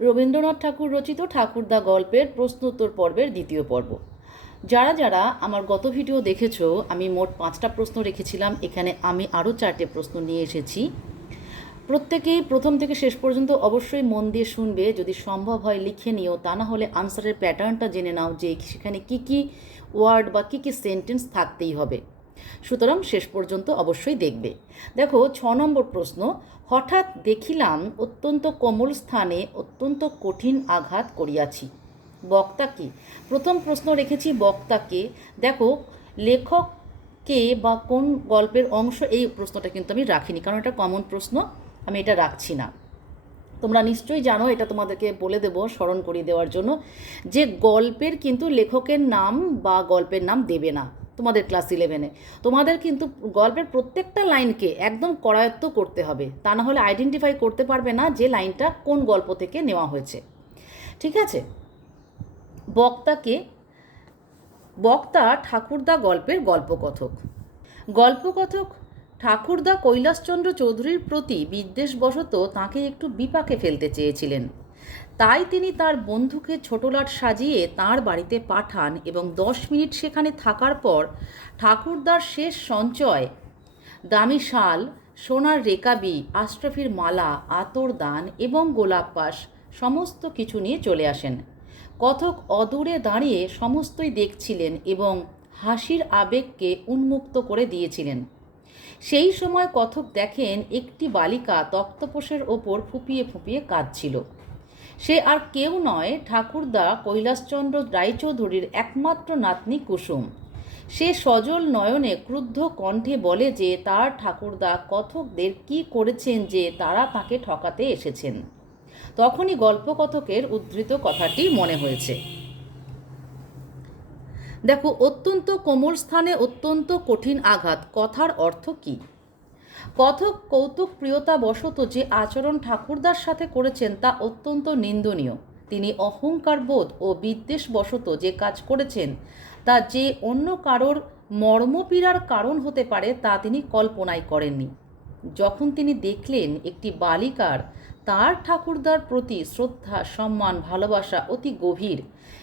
রবীন্দ্রনাথ ঠাকুর রচিত ঠাকুরদা গল্পের প্রশ্নোত্তর পর্বের দ্বিতীয় পর্ব। যারা যারা আমার গত ভিডিও দেখেছ, আমি মোট পাঁচটা প্রশ্ন রেখেছিলাম। এখানে আমি আরও চারটে প্রশ্ন নিয়ে এসেছি। প্রত্যেকেই প্রথম থেকে শেষ পর্যন্ত অবশ্যই মন দিয়ে শুনবে। যদি সম্ভব হয় লিখে নিও। তা না হলে আনসারের প্যাটার্নটা জেনে নাও যে সেখানে কি কি ওয়ার্ড বা কী কী সেন্টেন্স থাকতেই হবে। সুতরাং শেষ পর্যন্ত অবশ্যই দেখবে। দেখো, ছ নম্বর প্রশ্ন, হঠাৎ দেখিলাম অত্যন্ত কোমল স্থানে অত্যন্ত কঠিন আঘাত করিয়াছি। বক্তাকে প্রথম প্রশ্ন রেখেছি বক্তাকে দেখো লেখককে বা কোন গল্পের অংশ? এই প্রশ্নটা কিন্তু আমি রাখিনি, কারণ এটা কমন প্রশ্ন, আমি এটা রাখছি না। তোমরা নিশ্চয়ই জানো, এটা তোমাদেরকে বলে দেবো, স্মরণ করিয়ে দেওয়ার জন্য, যে গল্পের কিন্তু লেখকের নাম বা গল্পের নাম দেবে না। তোমাদের ক্লাস ইলেভেনে তোমাদের কিন্তু গল্পের প্রত্যেকটা লাইনকে একদম করায়ত্ত করতে হবে। তা না হলে আইডেন্টিফাই করতে পারবে না যে লাইনটা কোন গল্প থেকে নেওয়া হয়েছে। ঠিক আছে? বক্তাকে, বক্তা ঠাকুরদা গল্পের গল্পকথক। গল্পকথক ঠাকুরদা কৈলাসচন্দ্র চৌধুরীর প্রতি বিদ্বেষবশত তাকে একটু বিপাকে ফেলতে চেয়েছিলেন। তাই তিনি তার বন্ধুকে ছোটলাট সাজিয়ে তার বাড়িতে পাঠান এবং দশ মিনিট সেখানে থাকার পর ঠাকুরদার শেষ সঞ্চয়, দামি শাল, সোনার রেকাবি আশরফির মালা, আতর দান এবং গোলাপ পাশ সমস্ত কিছু নিয়ে চলে আসেন। কথক অদূরে দাঁড়িয়ে সমস্তই দেখছিলেন এবং হাসির আবেগকে উন্মুক্ত করে দিয়েছিলেন। সেই সময় কথক দেখেন একটি বালিকা তক্তপোষের ওপর ফুপিয়ে ফুপিয়ে কাঁদছিল। সে আর কেউ নয়, ঠাকুরদা কৈলাসচন্দ্র রায়চৌধুরীর একমাত্র নাতনি কুসুম। সে সজল নয়নে ক্রুদ্ধ কণ্ঠে বলে যে, তার ঠাকুরদা কথকদের কি করেছেন যে, তারা তাকে ঠকাতে এসেছেন? তখনই গল্পকথকের উদ্ধৃত কথাটি মনে হয়েছে। দেখো, অত্যন্ত কোমল স্থানে অত্যন্ত কঠিন আঘাত। কথার অর্থ কী? কথক কৌতুক প্রিয়তা বশত যে আচরণ ঠাকুরদার সাথে করেছেন তা অত্যন্ত নিন্দনীয়। তিনি অহংকার বোধ ও বিদ্বেষ বশত যে কাজ করেছেন, তা যে অন্য কারোর মর্মপীড়ার কারণ হতে পারে তা তিনি কল্পনাই করেননি। যখন তিনি দেখলেন একটি বালিকার তার ঠাকুরদার প্রতি শ্রদ্ধা, সম্মান, ভালোবাসা অতি গভীর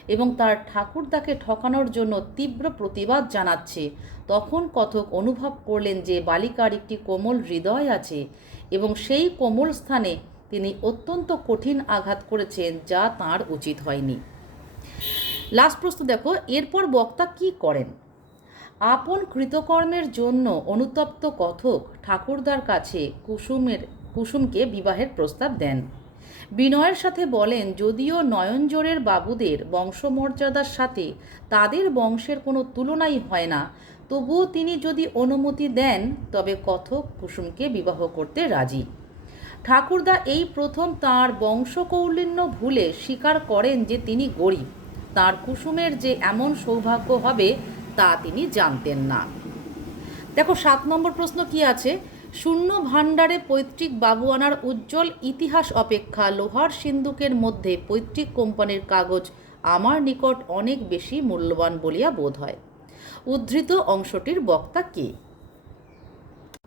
এবং তার ঠাকুরদাকে ঠকানোর জন্য তীব্র প্রতিবাদ জানাচ্ছে। তখন কথক অনুভব করলেন যে বালিকার একটি কোমল হৃদয় আছে এবং সেই কোমল স্থানে তিনি অত্যন্ত কঠিন আঘাত করেছেন যা তার উচিত হয়নি। লাস্ট প্রশ্ন দেখো, এরপর বক্তা কি করেন? আপন কৃতকর্মের জন্য অনুতপ্ত কথক ঠাকুরদার কাছে কুসুমের কুসুমকে বিবাহের প্রস্তাব দেন। বিনয়ের সাথে বলেন, যদিও নয়নজোরের বাবুদের বংশমর্যাদার সাথে তাদের বংশের কোনো তুলনাই হয় না, তবুও তিনি যদি অনুমতি দেন, তবে কথক কুসুমকে বিবাহ করতে রাজি। ঠাকুরদা এই প্রথম তাঁর বংশকৌলিন্য ভুলে স্বীকার করেন যে তিনি গরিব। তার কুসুমের যে এমন সৌভাগ্য হবে, তা তিনি জানতেন না। দেখো, সাত নম্বর প্রশ্ন কি আছে? শূন্য ভাণ্ডারে পৈতৃক বাবুয়ানার উজ্জ্বল ইতিহাস অপেক্ষা লোহার সিন্ধুকের মধ্যে পৈতৃক কোম্পানির কাগজ আমার নিকট অনেক বেশি মূল্যবান বলিয়া বোধ হয়। উদ্ধৃত অংশটির বক্তা কে?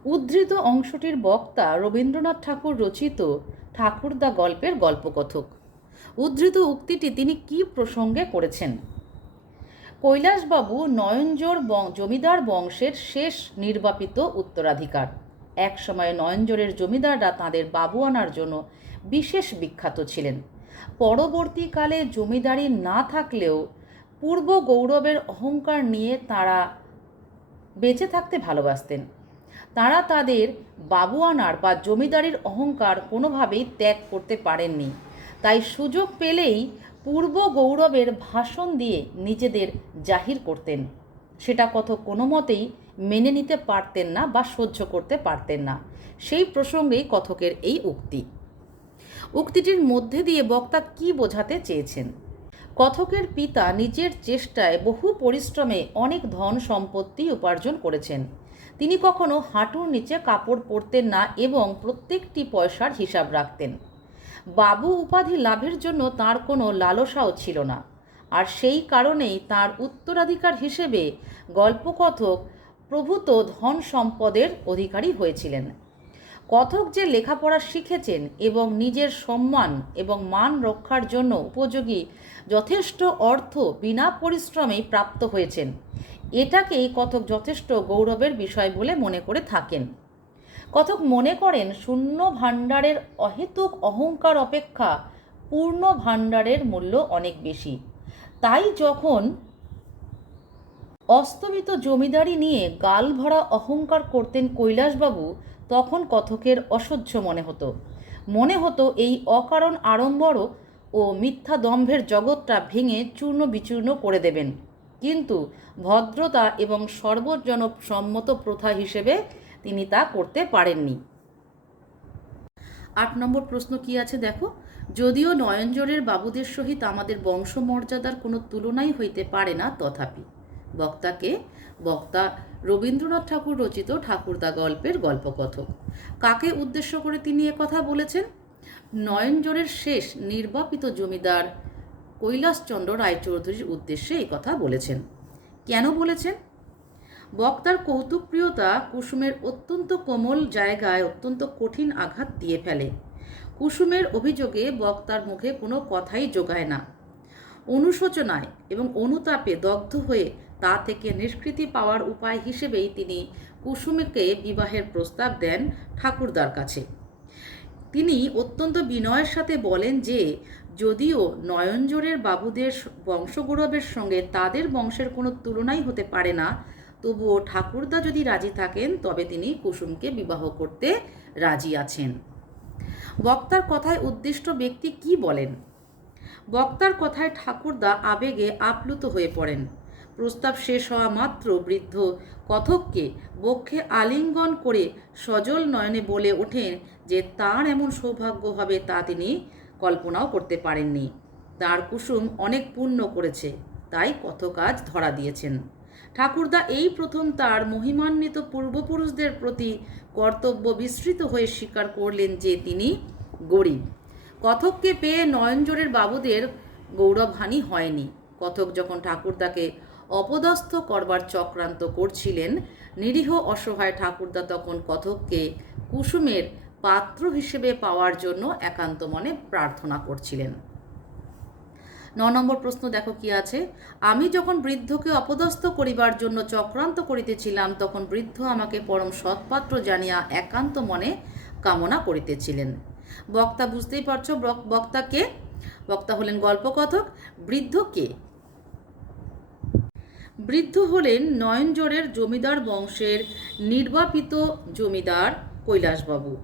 উদ্ধৃত অংশটির বক্তা রবীন্দ্রনাথ ঠাকুর রচিত ঠাকুরদা গল্পের গল্পকথক। উদ্ধৃত উক্তিটি তিনি কি প্রসঙ্গে করেছেন? কৈলাসবাবু নয়নজোর জমিদার বংশের শেষ নির্বাপিত উত্তরাধিকার। এক সময় নয়নজোরের জমিদাররা তাঁদের বাবু আনার জন্য বিশেষ বিখ্যাত ছিলেন। পরবর্তীকালে জমিদারি না থাকলেও পূর্ব গৌরবের অহংকার নিয়ে তারা বেঁচে থাকতে ভালোবাসতেন। তারা তাদের বাবু আনার বা জমিদারির অহংকার কোনোভাবেই ত্যাগ করতে পারেননি। তাই সুযোগ পেলেই পূর্ব গৌরবের ভাষণ দিয়ে নিজেদের জাহির করতেন। সেটা কত কোনো মতেই মেনে নিতে পারতেন না বা সহ্য করতে পারতেন না। সেই প্রসঙ্গেই কথকের এই উক্তি। উক্তিটির মধ্যে দিয়ে বক্তা কি বোঝাতে চেয়েছেন? কথকের পিতা নিজের চেষ্টায় বহু পরিশ্রমে অনেক ধন সম্পত্তি উপার্জন করেছেন। তিনি কখনো হাঁটুর নিচে কাপড় পরতেন না এবং প্রত্যেকটি পয়সার হিসাব রাখতেন। বাবু উপাধি লাভের জন্য তার কোনো লালসাও ছিল না। আর সেই কারণেই তার উত্তরাধিকার হিসেবে গল্পকথক প্রভূত ধন সম্পদের অধিকারী হয়েছিলেন। কথক যে লেখাপড়া শিখেছেন এবং নিজের সম্মান এবং মান রক্ষার জন্য উপযোগী যথেষ্ট অর্থ বিনা পরিশ্রমেই প্রাপ্ত হয়েছেন, এটাকেই কথক যথেষ্ট গৌরবের বিষয় বলে মনে করে থাকেন। কথক মনে করেন, শূন্য ভাণ্ডারের অহেতুক অহংকার অপেক্ষা পূর্ণ ভাণ্ডারের মূল্য অনেক বেশি। তাই যখন অস্তমিত জমিদারি নিয়ে গাল ভরা অহংকার করতেন কৈলাসবাবু, তখন কথকের অসহ্য মনে হতো। মনে হতো এই অকারণ আড়ম্বর ও মিথ্যা দম্ভের জগৎটা ভেঙে চূর্ণ বিচূর্ণ করে দেবেন। কিন্তু ভদ্রতা এবং সর্বজন সম্মত প্রথা হিসেবে তিনি তা করতে পারেননি। আট নম্বর প্রশ্ন কি আছে দেখো? যদিও নয়নজোরের বাবুদের সহিত আমাদের বংশমর্যাদার কোনো তুলনাই হইতে পারে না তথাপি। বক্তাকে, বক্তা রবীন্দ্রনাথ ঠাকুর রচিত ঠাকুরদা গল্পের গল্পকথক। কাকে উদ্দেশ্য করে তিনি কথা বলেছেন? নয়নজোরের শেষ নির্বাপিত জমিদার কৈলাসচন্দ্র রায়চৌধুরীর উদ্দেশ্যে এই কথা বলেছেন। কেন বলেছেন? বক্তার কৌতুকপ্রিয়তা কুসুমের অত্যন্ত কোমল জায়গায় অত্যন্ত কঠিন আঘাত দিয়ে ফেলে। কুসুমের অভিযোগে বক্তার মুখে কোনো কথাই যোগায় না। অনুশোচনায় এবং অনুতাপে দগ্ধ হয়ে তা থেকে নিষ্কৃতি পাওয়ার উপায় হিসেবেই তিনি কুসুমকে বিবাহের প্রস্তাব দেন ঠাকুরদার কাছে। তিনি অত্যন্ত বিনয়ের সাথে বলেন যে, যদিও নয়নজোরের বাবুদের বংশগৌরবের সঙ্গে তাদের বংশের কোনো তুলনাই হতে পারে না তবুও ঠাকুরদা যদি রাজি থাকেন, তবে তিনি কুসুমকে বিবাহ করতে রাজি আছেন। বক্তার কথায় উদ্দিষ্ট ব্যক্তি কি বলেন? বক্তার কথায় ঠাকুরদা আবেগে আপ্লুত হয়ে পড়েন। প্রস্তাব শেষ হওয়া মাত্র বৃদ্ধ কথককে বক্ষে আলিঙ্গন করে সজল নয়নে বলে ওঠেন যে তার এমন সৌভাগ্য হবে তা তিনি কল্পনাও করতে পারেননি। তার কুসুম অনেক পূর্ণ করেছে, তাই কত কাজ ধরা দিয়েছেন। ঠাকুরদা এই প্রথম তার মহিমান্বিত পূর্বপুরুষদের প্রতি কর্তব্য বিস্তৃত হয়ে স্বীকার করলেন যে তিনি গরিব। কথককে পেয়ে নয়নজোরের বাবুদের গৌরবহানি হয়নি। কথক যখন ঠাকুরদাকে অপদস্থ করবার চক্রান্ত করছিলেন, নিরীহ অসহায় ঠাকুরদা তখন কথককে কুসুমের পাত্র হিসেবে পাওয়ার জন্য একান্ত মনে প্রার্থনা করছিলেন। ন নম্বর প্রশ্ন দেখো কি আছে? আমি যখন বৃদ্ধকে অপদস্থ করিবার জন্য চক্রান্ত করিতেছিলাম, তখন বৃদ্ধ আমাকে পরম সৎপাত্র জানিয়া একান্ত মনে কামনা করিতেছিলেন। বক্তা বুঝতেই পারছ বক- বক্তা কে? বক্তা হলেন গল্পকথক। বৃদ্ধ কে? বৃদ্ধ হলেন নয়নজোরের জমিদার বংশের নির্বাপিত জমিদার কৈলাসবাবু।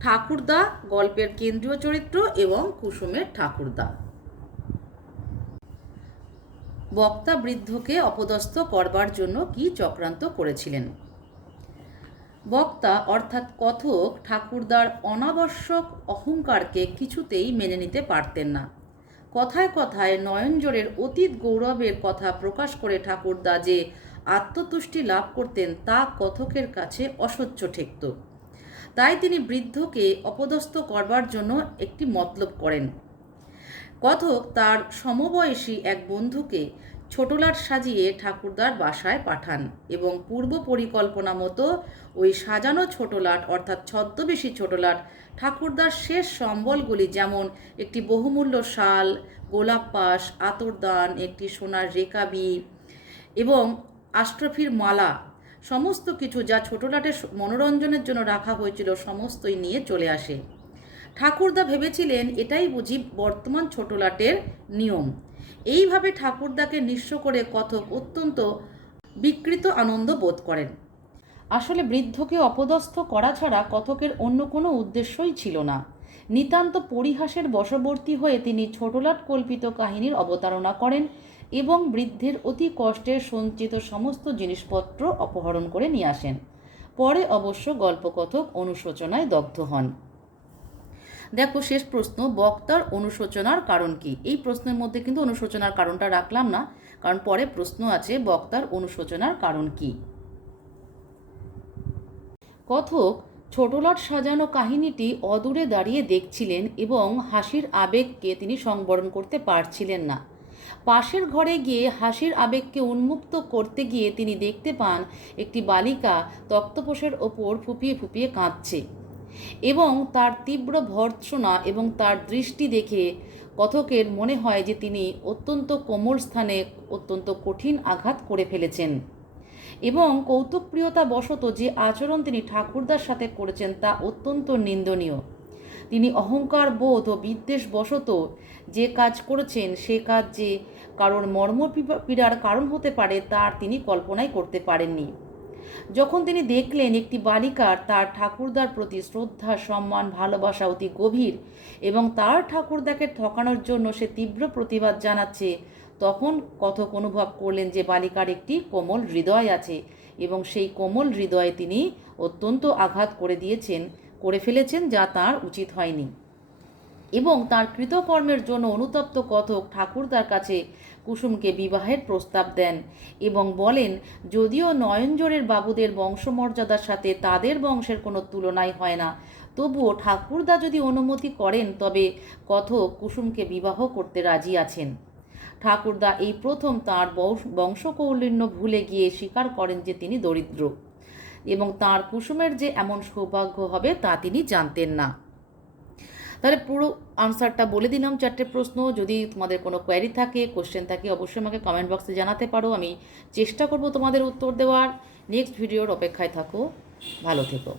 ঠাকুরদা গল্পের কেন্দ্রীয় চরিত্র এবং কুসুমের ঠাকুরদা। বক্তা বৃদ্ধকে অপদস্থ করবার জন্য কি চক্রান্ত করেছিলেন? বক্তা অর্থাৎ কথক ঠাকুরদার অনাবশ্যক অহংকারকে কিছুতেই মেনে নিতে পারতেন না। কথায় কথায় নয়নজোরের অতীত গৌরবের কথা প্রকাশ করে ঠাকুরদা যে আত্মতুষ্টি লাভ করতেন তা কথকের কাছে অসহ্য ঠেকত। তাই তিনি বৃদ্ধকে অপদস্থ করবার জন্য একটি মতলব করেন। কথক তার সমবয়সী এক বন্ধুকে ছোটলাট সাজিয়ে ঠাকুরদার বাসায় পাঠান এবং পূর্ব পরিকল্পনা মতো ওই সাজানো ছোটলাট, অর্থাৎ ছদ্মবেশী ছোটলাট, ঠাকুরদার শেষ সম্বলগুলি যেমন একটি বহুমূল্য শাল, গোলাপ পাশ, আতরদান, একটি সোনার রেকাবি এবং আষ্ট্রফির মালা, সমস্ত কিছু যা ছোটলাটের মনোরঞ্জনের জন্য রাখা হয়েছিল, সমস্তই নিয়ে চলে আসে। ঠাকুরদা ভেবেছিলেন এটাই বুঝি বর্তমান ছোটলাটের নিয়ম। এইভাবে ঠাকুরদাকে নিঃস্ব করে কথক অত্যন্ত বিকৃত আনন্দ বোধ করেন। আসলে বৃদ্ধকে অপদস্থ করা ছাড়া কথকের অন্য কোনো উদ্দেশ্যই ছিল না। নিতান্ত পরিহাসের বশবর্তী হয়ে তিনি ছোটলাট কল্পিত কাহিনীর অবতারণা করেন এবং বৃদ্ধের অতি কষ্টে সঞ্চিত সমস্ত জিনিসপত্র অপহরণ করে নিয়ে আসেন। পরে অবশ্য গল্পকথক অনুশোচনায় দগ্ধ হন। দেখো, শেষ প্রশ্ন, বক্তার অনুশোচনার কারণ কি? এই প্রশ্নের মধ্যে কিন্তু অনুশোচনার কারণটা রাখলাম না, কারণ পরে প্রশ্ন আছে, বক্তার অনুশোচনার কারণ কি? কথক, ছোটলাট সাজানো কাহিনীটি অদূরে দাঁড়িয়ে দেখছিলেন এবং হাসির আবেগকে তিনি সংবরণ করতে পারছিলেন না। পাশের ঘরে গিয়ে হাসির আবেগকে উন্মুক্ত করতে গিয়ে তিনি দেখতে পান, একটি বালিকা তক্তপোষের ওপর ফুপিয়ে ফুপিয়ে কাঁদছে। এবং তার তীব্র ভর্ৎসনা এবং তার দৃষ্টি দেখে কথকের মনে হয় যে তিনি অত্যন্ত কোমল স্থানে অত্যন্ত কঠিন আঘাত করে ফেলেছেন। এবং কৌতুকপ্রিয়তা বশত যে আচরণ তিনি ঠাকুরদার সাথে করেছেন তা অত্যন্ত নিন্দনীয়। তিনি অহংকার বোধ ও বিদ্বেষ বশত যে কাজ করেছেন, সে কাজ যে কারোর মর্ম পীড়ার কারণ হতে পারে তার তিনি কল্পনাই করতে পারেননি। যখন তিনি দেখলেন একটি বালিকার তার ঠাকুরদার প্রতি শ্রদ্ধা, সম্মান, ভালোবাসা অতি গভীর এবং তার ঠাকুরদাকে ঠকানোর জন্য সে তীব্র প্রতিবাদ জানাচ্ছে, তখন কথক অনুভব করলেন যে বালিকার একটি কোমল হৃদয় আছে এবং সেই কোমল হৃদয়ে তিনি অত্যন্ত আঘাত করে দিয়েছেন, করে ফেলেছেন যা তার উচিত হয়নি। এবং তার কৃতকর্মের জন্য অনুতপ্ত কথক ঠাকুরদার কাছে কুসুমকে বিবাহের প্রস্তাব দেন এবং বলেন, যদিও নয়নজোরের বাবুদের বংশমর্যাদার সাথে তাদের বংশের কোনো তুলনাই হয় না, তবুও ঠাকুরদা যদি অনুমতি করেন, তবে কথক কুসুমকে বিবাহ করতে রাজি আছেন ঠাকুরদা এই প্রথম তাঁর বংশকৌলিন্য ভুলে গিয়ে স্বীকার করেন যে তিনি দরিদ্র এবং তার কুসুমের যে এমন সৌভাগ্য হবে তা তিনি জানতেন না। তাহলে পুরো আনসারটা বলে দিলাম চারটে প্রশ্ন। যদি তোমাদের কোনো কোয়ারি থাকে কোশ্চেন থাকে, অবশ্যই আমাকে কমেন্ট বক্সে জানাতে পারো। আমি চেষ্টা করব তোমাদের উত্তর দেওয়ার। নেক্সট ভিডিওর অপেক্ষায় থাকো। ভালো থেকো।